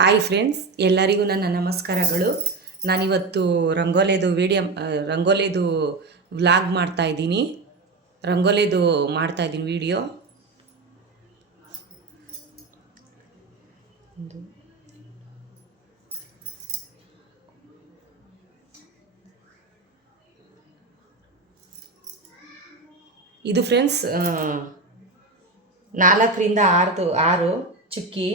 Hi friends, ಎಲ್ಲರಿಗೂ ನನ್ನ ನಮಸ್ಕಾರಗಳು. ನಾನಿವತ್ತು ರಂಗೋಲಿದು ವ್ಲಾಗ್ ಮಾಡ್ತಾಯಿದ್ದೀನಿ. ವಿಡಿಯೋ. ಇದು ಫ್ರೆಂಡ್ಸ್ 4ರಿಂದ 6 ಚುಕ್ಕಿ.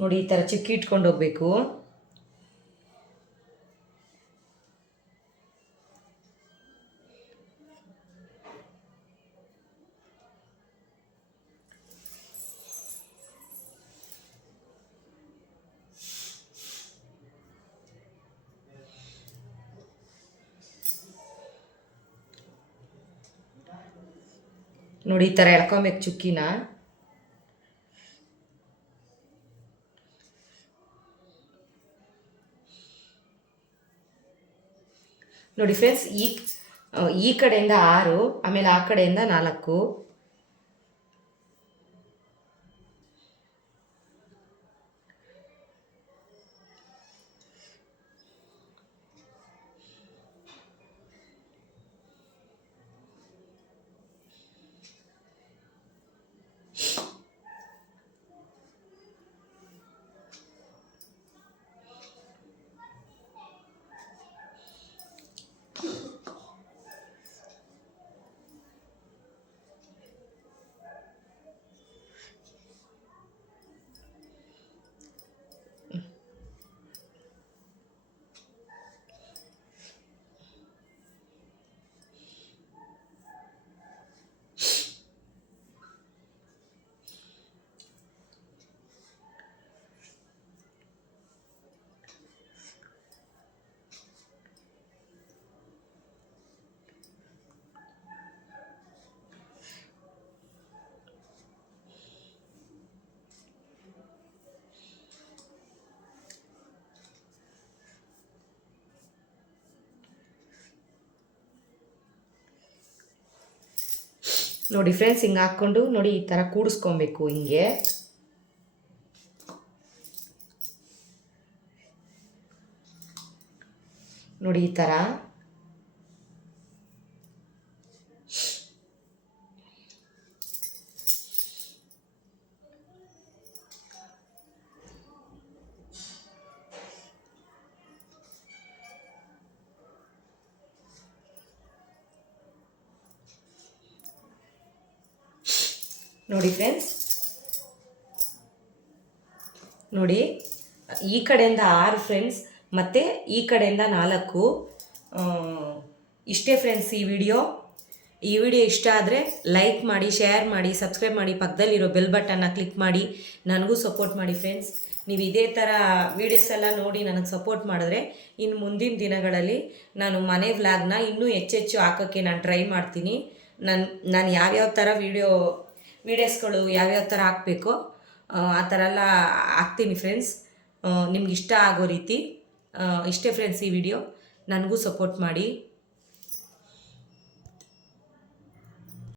ನೋಡಿ, ಈ ಥರ ಚುಕ್ಕಿ ಇಟ್ಕೊಂಡು ಹೋಗಬೇಕು. ನೋಡಿ, ಈ ಥರ ಎಳ್ಕೊಬೇಕು ಚುಕ್ಕಿನ. ನೋಡಿ ಫ್ರೆಂಡ್ಸ್, ಈ ಕಡೆಯಿಂದ 6, ಆಮೇಲೆ ಆ ಕಡೆಯಿಂದ 4. ನೋಡಿ ಫ್ರೆಂಡ್ಸ್, ಹಿಂಗೆ ಹಾಕ್ಕೊಂಡು ನೋಡಿ ಈ ಥರ ಕೂಡಿಸ್ಕೊಬೇಕು. ಹಿಂಗೆ ನೋಡಿ, ಈ ಥರ. ನೋಡಿ ಫ್ರೆಂಡ್ಸ್, ನೋಡಿ ಈ ಕಡೆಯಿಂದ 6 ಫ್ರೆಂಡ್ಸ್, ಮತ್ತು ಈ ಕಡೆಯಿಂದ 4. ಇಷ್ಟೇ ಫ್ರೆಂಡ್ಸ್ ಈ ವಿಡಿಯೋ ಇಷ್ಟ ಆದರೆ ಲೈಕ್ ಮಾಡಿ, ಶೇರ್ ಮಾಡಿ, ಸಬ್ಸ್ಕ್ರೈಬ್ ಮಾಡಿ, ಪಕ್ಕದಲ್ಲಿರೋ ಬೆಲ್ ಬಟನ್ನ ಕ್ಲಿಕ್ ಮಾಡಿ ನನಗೂ ಸಪೋರ್ಟ್ ಮಾಡಿ ಫ್ರೆಂಡ್ಸ್. ನೀವು ಇದೇ ಥರ ವೀಡಿಯೋಸ್ ಎಲ್ಲ ನೋಡಿ ನನಗೆ ಸಪೋರ್ಟ್ ಮಾಡಿದ್ರೆ ಇನ್ನು ಮುಂದಿನ ದಿನಗಳಲ್ಲಿ ನಾನು ಮನೆ ವ್ಲಾಗ್ನ ಇನ್ನೂ ಹೆಚ್ಚೆಚ್ಚು ಹಾಕೋಕ್ಕೆ ನಾನು ಟ್ರೈ ಮಾಡ್ತೀನಿ. ನಾನು ಯಾವ್ಯಾವ ಥರ ವೀಡಿಯೋಸ್ಗಳು ಯಾವ್ಯಾವ ಥರ ಹಾಕಬೇಕೋ ಆ ಥರ ಎಲ್ಲ ಹಾಕ್ತೀನಿ ಫ್ರೆಂಡ್ಸ್, ನಿಮ್ಗೆ ಇಷ್ಟ ಆಗೋ ರೀತಿ. ಇಷ್ಟೇ ಫ್ರೆಂಡ್ಸ್ ಈ ವಿಡಿಯೋ. ನನಗೂ ಸಪೋರ್ಟ್ ಮಾಡಿ.